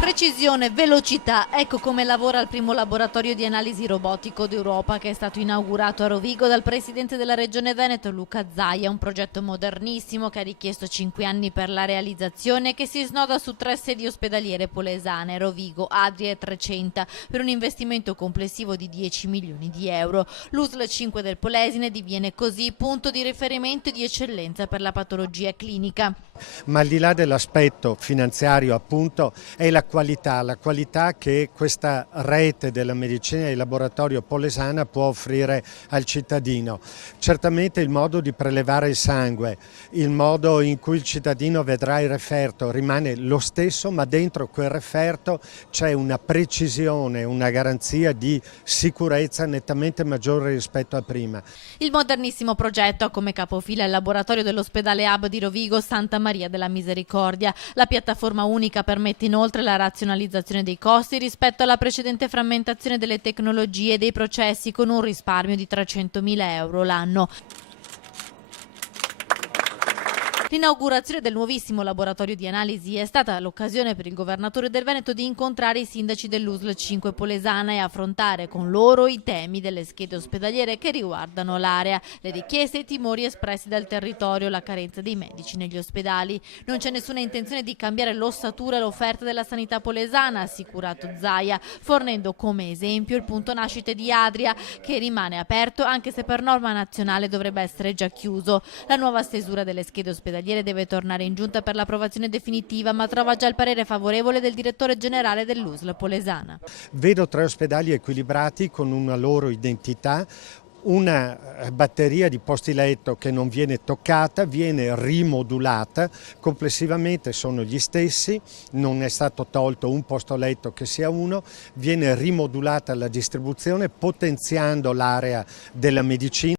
Precisione, velocità, ecco come lavora il primo laboratorio di analisi robotico d'Europa che è stato inaugurato a Rovigo dal presidente della regione Veneto Luca Zaia, un progetto modernissimo che ha richiesto 5 anni per la realizzazione e che si snoda su 3 sedi ospedaliere polesane, Rovigo, Adria e Trecenta, per un investimento complessivo di 10 milioni di euro. L'USL 5 del Polesine diviene così punto di riferimento e di eccellenza per la patologia clinica. Ma al di là dell'aspetto finanziario, appunto, è la qualità che questa rete della medicina di laboratorio polesana può offrire al cittadino. Certamente il modo di prelevare il sangue, il modo in cui il cittadino vedrà il referto rimane lo stesso, ma dentro quel referto c'è una precisione, una garanzia di sicurezza nettamente maggiore rispetto a prima. Il modernissimo progetto ha come capofila il laboratorio dell'ospedale Hub di Rovigo Santa Maria della Misericordia. La piattaforma unica permette inoltre la razionalizzazione dei costi rispetto alla precedente frammentazione delle tecnologie e dei processi, con un risparmio di 300.000 euro l'anno. L'inaugurazione del nuovissimo laboratorio di analisi è stata l'occasione per il governatore del Veneto di incontrare i sindaci dell'USL 5 Polesana e affrontare con loro i temi delle schede ospedaliere che riguardano l'area, le richieste e i timori espressi dal territorio, la carenza dei medici negli ospedali. Non c'è nessuna intenzione di cambiare l'ossatura e l'offerta della sanità polesana, ha assicurato Zaia, fornendo come esempio il punto nascite di Adria, che rimane aperto anche se per norma nazionale dovrebbe essere già chiuso. La nuova stesura delle schede ospedaliere deve tornare in giunta per l'approvazione definitiva, ma trova già il parere favorevole del direttore generale dell'USL Polesana. Vedo 3 ospedali equilibrati con una loro identità. Una batteria di posti letto che non viene toccata, viene rimodulata, complessivamente sono gli stessi, non è stato tolto un posto letto che sia uno, viene rimodulata la distribuzione potenziando l'area della medicina.